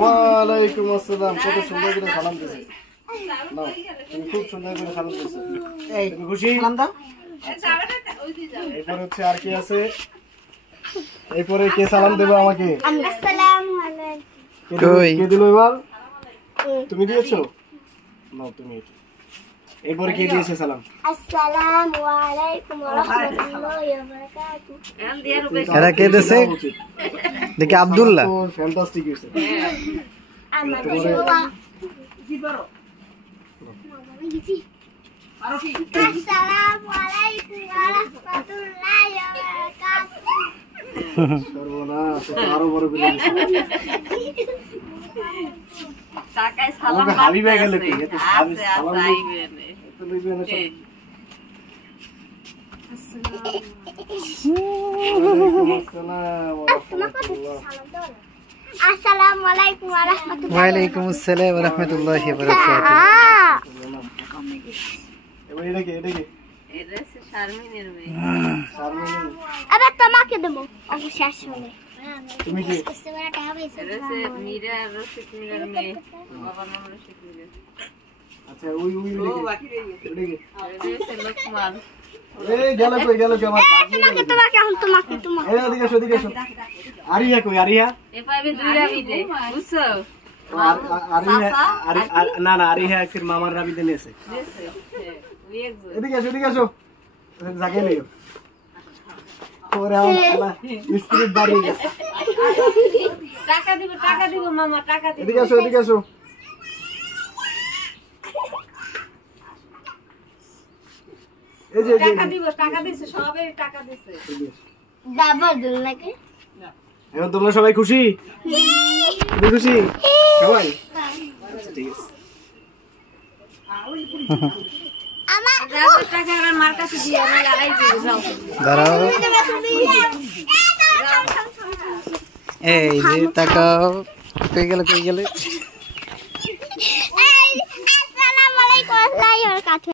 ওয়ালাইকুম আসসালাম। কত সুন্দর করে সালাম দিয়েছে। তুমি খুব সুন্দর করে সালাম দিয়েছো। তুমি খুশি? সালাম দাও। এরপর হচ্ছে আর কি আছে? এরপরে কে সালাম দেবে আমাকে? আসসালামু আলাইকুম। কে দিল এবার? তুমি দিয়েছো? নাও তুমি। এরপরে কে দিয়েছে সালাম? আসসালামু আলাইকুম ওয়া রাহমাতুল্লাহি ওয়া বারাকাতুহু। এরা কে দিয়েছে? দেখি আব্দুল্লাহ। ফ্যান্টাস্টিক হইছে। আমাদের বাবা জি বড় আসসালামু আলাইকুম ওয়া রাহমাতুল্লাহি ওয়া বারাকাতুহু। সর্বনাশ, আরো বড় করে দিয়েছে। টাকায় সালাম হাবিবা গেল কি? এত সালাম আইবে নে। তো লইবে না। আসসালামু আলাইকুম ওয়া রাহমাতুল্লাহি ওয়ালাইকুম আসসালাম ওয়া রাহমাতুল্লাহি ওয়া বারাকাতুহু। এবার এটা কি? এটা হচ্ছে শারমিনের মেয়ে। আবার তোমাকে দেব অবশেষ হলে। তুমি কি? এটা হচ্ছে মীরা রশিদ মীরার মেয়ে। বাবার নাম রশিদ মীরা। আচ্ছা ওই বাকি রয়ে গেছে। এটা কি? এটা হচ্ছে লোকমান। এই গেল কই আমার তোমাকে এখন তোমাকে এই এদিকে এসো। আরিয়া কই? আরিয়া এ পাইবে দুই রাবিতে বুঝছো? না আরিয়া ফির মামার রাবিতে নিয়েছে। দেখছে ওই একজন এদিকে এসো জাগে লিও। ওরে আল্লাহ স্পিরিট বাড়িয়ে গেছে। টাকা দিব মামা টাকা দিব। এদিকে এসো এই যে টাকা দিছে সবাই টাকা দিছে। দাবার দিল নাকি? এখন তোমরা সবাই খুশি? তুমি খুশি সবাই? আচ্ছা ঠিক আছে। আমার টাকা আর মার কাছে দিয়ে আমি লড়াই করে যাও। দাঁড়াও, এই যে তাকাও। কই গেল? আসসালামু আলাইকুম ওয়া রাহমাতুল্লাহি ওয়া বারাকাতুহু।